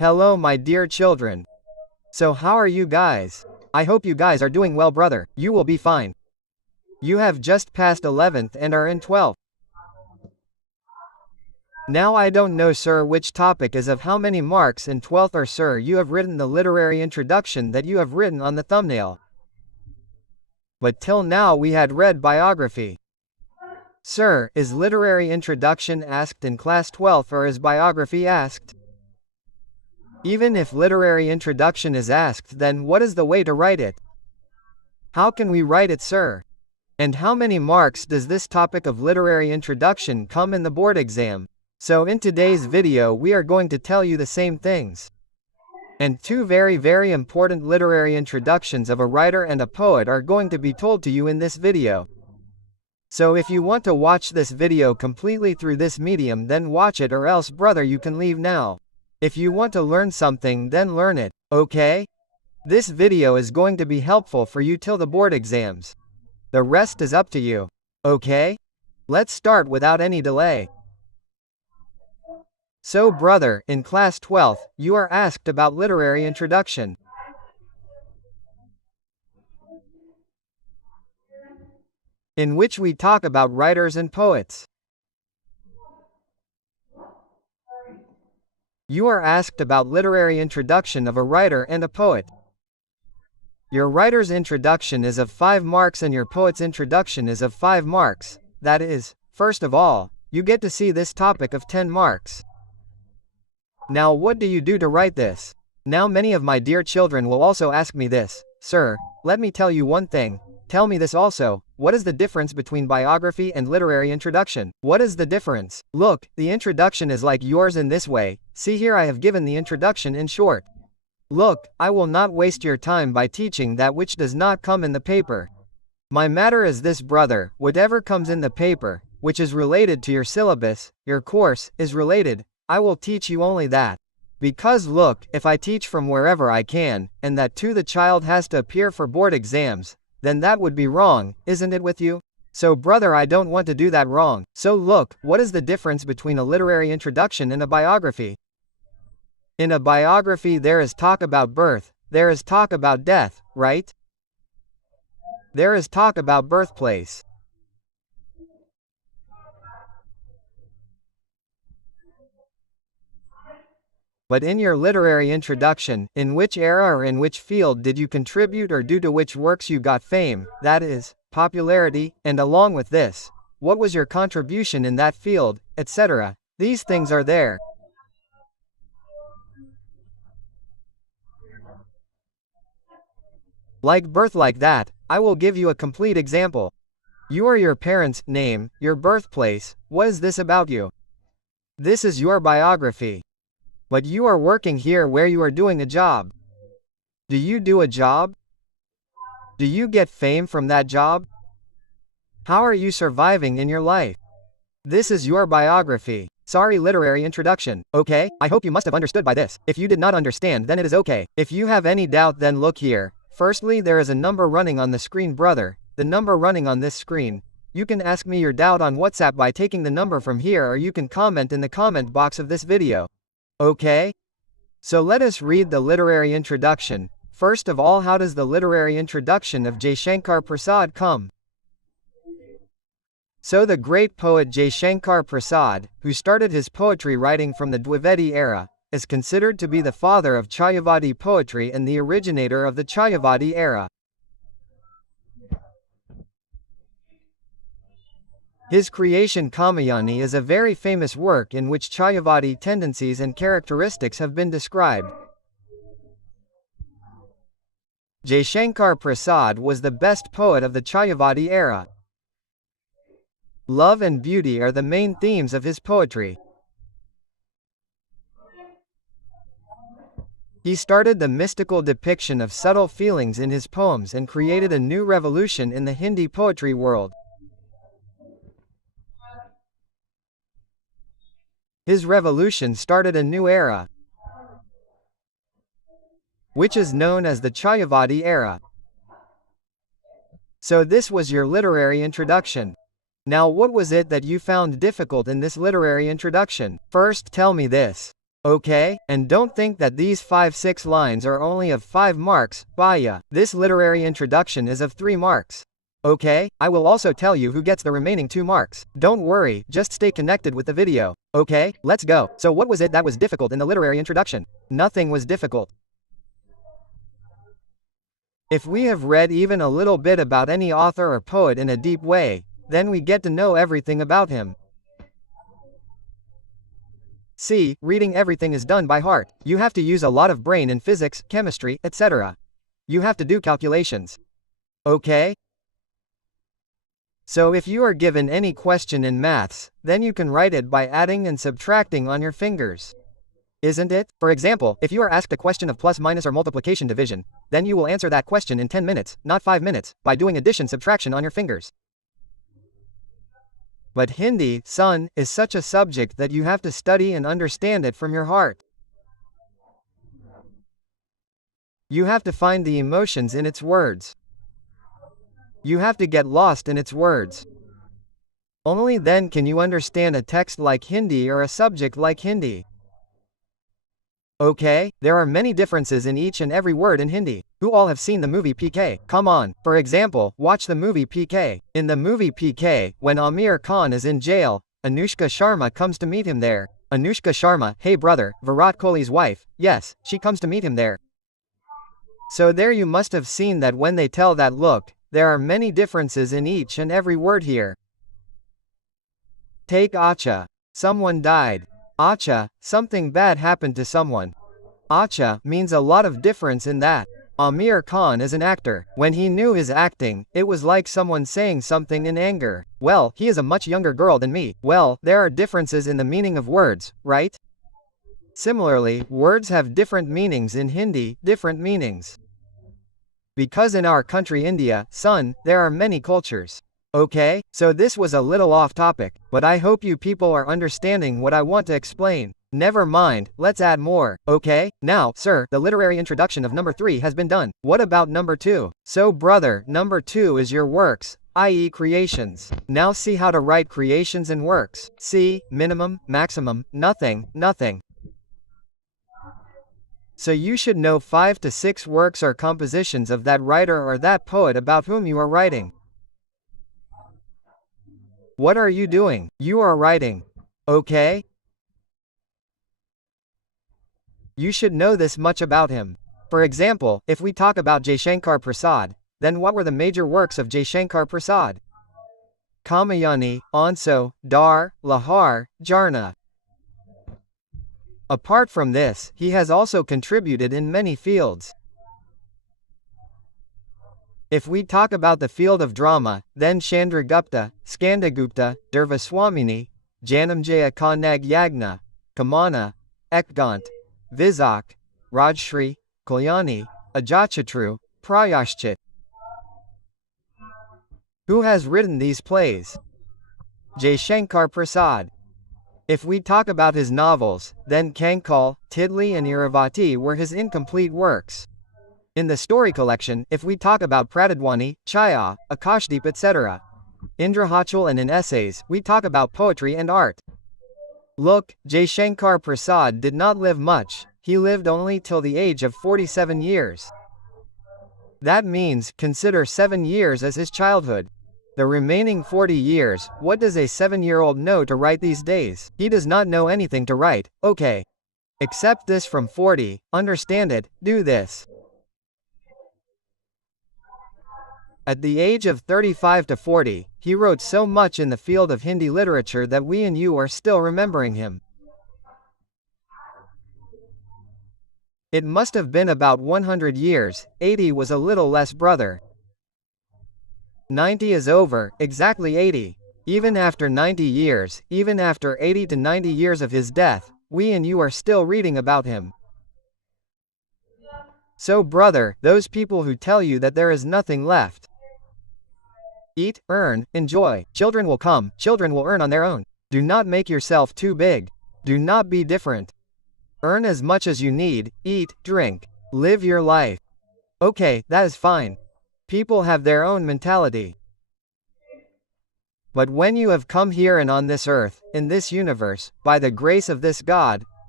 Hello my dear children. So how are you guys? I hope you guys are doing well, brother. You will be fine. You have just passed 11th and are in 12th. Now I don't know sir which topic is of how many marks in 12th or sir you have written the literary introduction that you have written on the thumbnail. But till now we had read biography. Sir, is literary introduction asked in class 12th or is biography asked? Even if literary introduction is asked, then what is the way to write it? How can we write it, sir? And how many marks does this topic of literary introduction come in the board exam? So in today's video we are going to tell you the same things. And two very important literary introductions of a writer and a poet are going to be told to you in this video. So if you want to watch this video completely through this medium, then watch it, or else brother you can leave now. If you want to learn something, then learn it, okay? This video is going to be helpful for you till the board exams. The rest is up to you, okay? Let's start without any delay. So brother, in class 12th, you are asked about literary introduction. In which we talk about writers and poets. You are asked about literary introduction of a writer and a poet. Your writer's introduction is of 5 marks and your poet's introduction is of 5 marks. That is, first of all, you get to see this topic of 10 marks. Now what do you do to write this? Now many of my dear children will also ask me this, sir, let me tell you one thing. Tell me this also, what is the difference between biography and literary introduction? What is the difference? Look, the introduction is like yours in this way. See here I have given the introduction in short. Look, I will not waste your time by teaching that which does not come in the paper. My matter is this brother, whatever comes in the paper, which is related to your syllabus, your course, is related, I will teach you only that. Because look, if I teach from wherever I can, and that too the child has to appear for board exams, then that would be wrong, isn't it with you? So brother I don't want to do that wrong. So look, what is the difference between a literary introduction and a biography? In a biography there is talk about birth, there is talk about death, right? There is talk about birthplace. But in your literary introduction, in which era or in which field did you contribute or due to which works you got fame, that is, popularity, and along with this, what was your contribution in that field, etc. These things are there. Like birth like that, I will give you a complete example. You are your parents' name, your birthplace, what is this about you? This is your biography. But you are working here where you are doing a job. Do you do a job? Do you get fame from that job? How are you surviving in your life? This is your biography. Sorry, literary introduction, okay? I hope you must have understood by this. If you did not understand, then it is okay. If you have any doubt, then look here. Firstly, there is a number running on the screen, brother. The number running on this screen. You can ask me your doubt on WhatsApp by taking the number from here, or you can comment in the comment box of this video. Okay? So let us read the literary introduction. First of all, how does the literary introduction of Sahityak Parichay come? So the great poet Sahityak Parichay, who started his poetry writing from the Dvivedi era, is considered to be the father of Chayavadi poetry and the originator of the Chayavadi era. His creation Kamayani is a very famous work in which Chayavadi tendencies and characteristics have been described. Sahityak Parichay was the best poet of the Chayavadi era. Love and beauty are the main themes of his poetry. He started the mystical depiction of subtle feelings in his poems and created a new revolution in the Hindi poetry world. His revolution started a new era, which is known as the Chayavadi era. So this was your literary introduction. Now what was it that you found difficult in this literary introduction? First tell me this. Okay? And don't think that these 5-6 lines are only of 5 marks, Baya. This literary introduction is of 3 marks. Okay? I will also tell you who gets the remaining 2 marks. Don't worry, just stay connected with the video. Okay? Let's go. So what was it that was difficult in the literary introduction? Nothing was difficult. If we have read even a little bit about any author or poet in a deep way, then we get to know everything about him. See, reading everything is done by heart. You have to use a lot of brain in physics, chemistry, etc. You have to do calculations. Okay? So if you are given any question in maths, then you can write it by adding and subtracting on your fingers. Isn't it? For example, if you are asked a question of plus, minus, or multiplication division, then you will answer that question in 10 minutes, not 5 minutes, by doing addition subtraction on your fingers. But Hindi, son, is such a subject that you have to study and understand it from your heart. You have to find the emotions in its words. You have to get lost in its words. Only then can you understand a text like Hindi or a subject like Hindi. Okay, there are many differences in each and every word in Hindi. Who all have seen the movie PK? Come on. For example, watch the movie PK. In the movie PK, when Amir Khan is in jail, Anushka Sharma comes to meet him there. Anushka Sharma, hey brother, Virat Kohli's wife, yes, she comes to meet him there. So there you must have seen that when they tell that look, there are many differences in each and every word here. Take acha. Someone died. Acha, something bad happened to someone. Acha means a lot of difference in that. Amir Khan is an actor. When he knew his acting, it was like someone saying something in anger. Well, he is a much younger girl than me. Well, there are differences in the meaning of words, right? Similarly, words have different meanings in Hindi, different meanings. Because in our country India, son, there are many cultures. Okay, so this was a little off topic, but I hope you people are understanding what I want to explain. Never mind, let's add more. Okay, now, sir, the literary introduction of number 3 has been done. What about number 2? So brother, number 2 is your works, i.e. creations. Now see how to write creations and works. See, minimum, maximum, nothing, nothing. So you should know 5 to 6 works or compositions of that writer or that poet about whom you are writing. What are you doing? You are writing. Okay? You should know this much about him. For example, if we talk about Jaishankar Prasad, then what were the major works of Jaishankar Prasad? Kamayani, Onso, Dar, Lahar, Jarna. Apart from this, he has also contributed in many fields. If we talk about the field of drama, then Chandragupta, Skandagupta, Durvaswamini, Janamjaya Kanag Yagna, Kamana, Ekgant, Vizak, Rajshri, Kalyani, Ajachatru, Prayashchit. Who has written these plays? Jaishankar Prasad. If we talk about his novels, then Kankal, Tidli and Iravati were his incomplete works. In the story collection, if we talk about Pratidwani, Chaya, Akashdeep etc. Indrahachal, and in essays, we talk about poetry and art. Look, Jaishankar Prasad did not live much, he lived only till the age of 47 years. That means, consider 7 years as his childhood. The remaining 40 years, what does a 7-year-old know to write these days? He does not know anything to write, okay. Accept this from 40, understand it, do this. At the age of 35 to 40, he wrote so much in the field of Hindi literature that we and you are still remembering him. It must have been about 100 years, 80 was a little less brother. 90 is over, exactly 80. Even after 90 years, even after 80 to 90 years of his death, we and you are still reading about him. So brother, those people who tell you that there is nothing left. Eat, earn, enjoy. Children will come, children will earn on their own. Do not make yourself too big. Do not be different. Earn as much as you need, eat, drink. Live your life. Okay, that is fine. People have their own mentality. But when you have come here and on this earth, in this universe, by the grace of this God,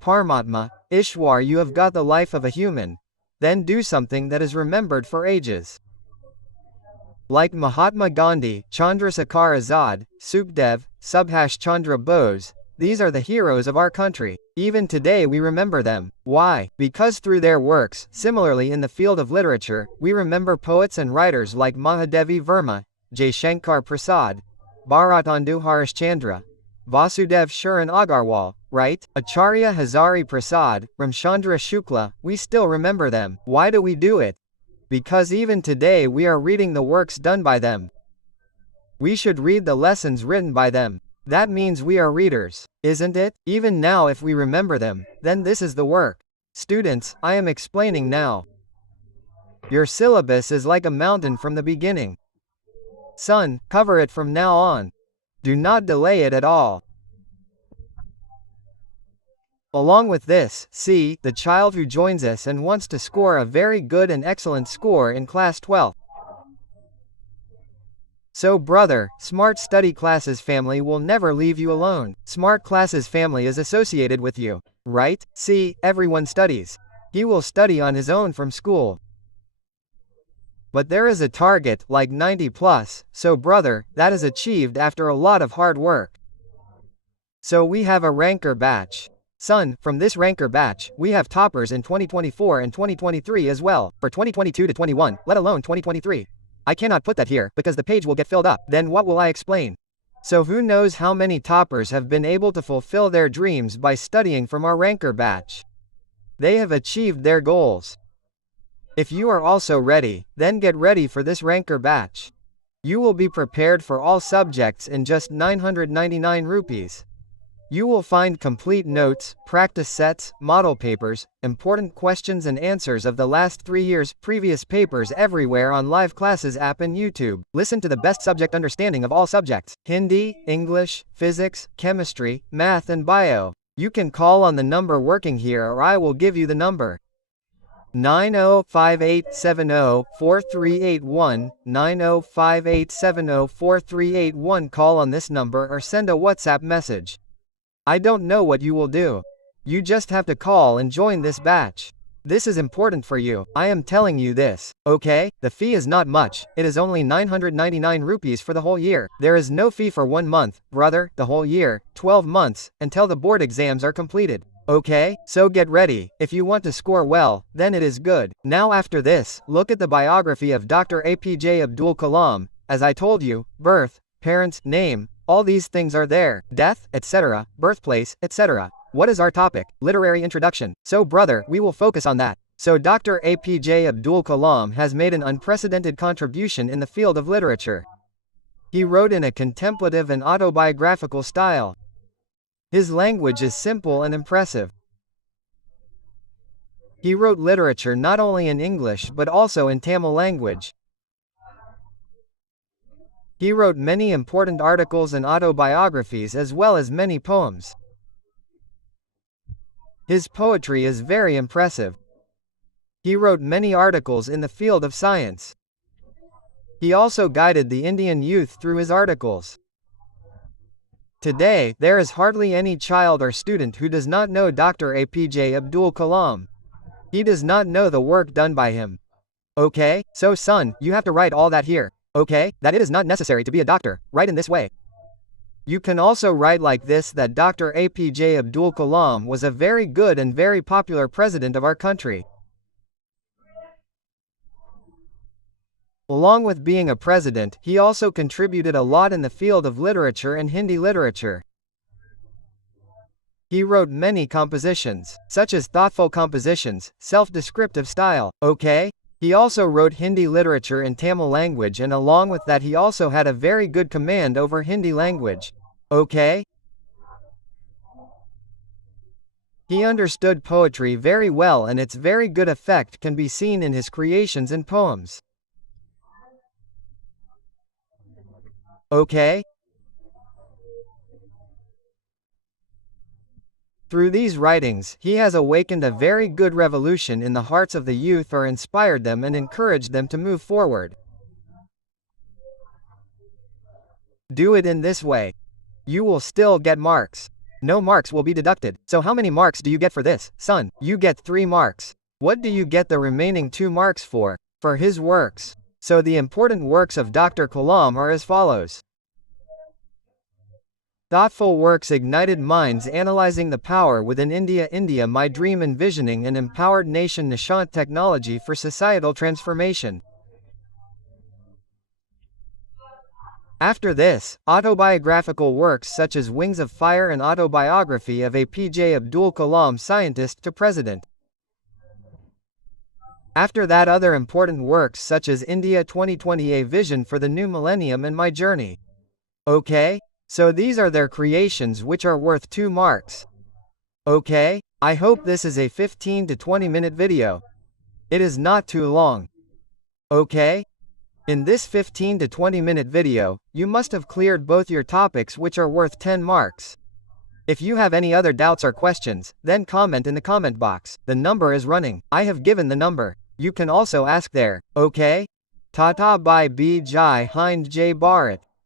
Paramatma, Ishwar, you have got the life of a human. Then do something that is remembered for ages. Like Mahatma Gandhi, Chandrasekhar Azad, Sukhdev, Subhash Chandra Bose, these are the heroes of our country. Even today we remember them. Why? Because through their works, similarly in the field of literature, we remember poets and writers like Mahadevi Verma, Jaishankar Prasad, Bharatendu Harishchandra, Vasudev Sharan Agarwal, right? Acharya Hazari Prasad, Ramchandra Shukla, we still remember them. Why do we do it? Because even today we are reading the works done by them. We should read the lessons written by them. That means we are readers, isn't it? Even now if we remember them, then this is the work. Students, I am explaining now. Your syllabus is like a mountain from the beginning. Son, cover it from now on. Do not delay it at all. Along with this, see, the child who joins us and wants to score a very good and excellent score in class 12. So brother, Smart Study Classes family will never leave you alone. Smart Classes family is associated with you, right? See, everyone studies. He will study on his own from school. But there is a target, like 90 plus, so brother, that is achieved after a lot of hard work. So we have a ranker batch. Son, from this ranker batch, we have toppers in 2024 and 2023 as well, for 2022 to 21, let alone 2023. I cannot put that here, because the page will get filled up, then what will I explain? So who knows how many toppers have been able to fulfill their dreams by studying from our ranker batch. They have achieved their goals. If you are also ready, then get ready for this ranker batch. You will be prepared for all subjects in just 999 rupees. You will find complete notes, practice sets, model papers, important questions and answers of the last 3 years' previous papers everywhere on Live Classes app and YouTube. Listen to the best subject understanding of all subjects: Hindi, English, Physics, Chemistry, Math and Bio. You can call on the number working here or I will give you the number. 9058704381, 9058704381. Call on this number or send a WhatsApp message. I don't know what you will do. You just have to call and join this batch. This is important for you. I am telling you this, okay? The fee is not much. It is only 999 rupees for the whole year. There is no fee for 1 month, brother, the whole year, 12 months, until the board exams are completed. Okay? So get ready. If you want to score well, then it is good. Now after this, look at the biography of Dr. APJ Abdul Kalam. As I told you, birth, parents, name, all these things are there, death, etc., birthplace, etc. What is our topic? Literary introduction. So brother, we will focus on that. So Dr. APJ Abdul Kalam has made an unprecedented contribution in the field of literature. He wrote in a contemplative and autobiographical style. His language is simple and impressive. He wrote literature not only in English but also in Tamil language. He wrote many important articles and autobiographies as well as many poems. His poetry is very impressive. He wrote many articles in the field of science. He also guided the Indian youth through his articles. Today, there is hardly any child or student who does not know Dr. APJ Abdul Kalam. He does not know the work done by him. Okay? So son, you have to write all that here. Okay? That it is not necessary to be a doctor. Write in this way. You can also write like this, that Dr. APJ Abdul Kalam was a very good and very popular president of our country. Along with being a president, he also contributed a lot in the field of literature and Hindi literature. He wrote many compositions, such as thoughtful compositions, self-descriptive style, okay? He also wrote Hindi literature in Tamil language, and along with that he also had a very good command over Hindi language, okay? He understood poetry very well, and its very good effect can be seen in his creations and poems. Okay? Through these writings, he has awakened a very good revolution in the hearts of the youth, or inspired them and encouraged them to move forward. Do it in this way. You will still get marks. No marks will be deducted. So how many marks do you get for this, son? You get 3 marks. What do you get the remaining 2 marks for? For his works. So the important works of Dr. Kalam are as follows. Thoughtful works ignited minds analyzing the power within India. India, my dream, envisioning an empowered nation. Nishant, technology for societal transformation. After this, autobiographical works such as Wings of Fire and Autobiography of APJ Abdul Kalam, Scientist to President. After that, other important works such as India 2020, A Vision for the New Millennium and My Journey. Okay? So these are their creations which are worth 2 marks. Okay? I hope this is a 15 to 20 minute video. It is not too long. Okay? In this 15 to 20 minute video, you must have cleared both your topics which are worth 10 marks. If you have any other doubts or questions, then comment in the comment box. The number is running. I have given the number. You can also ask there. Okay? Tata, bye, B Jai Hind J Bharat.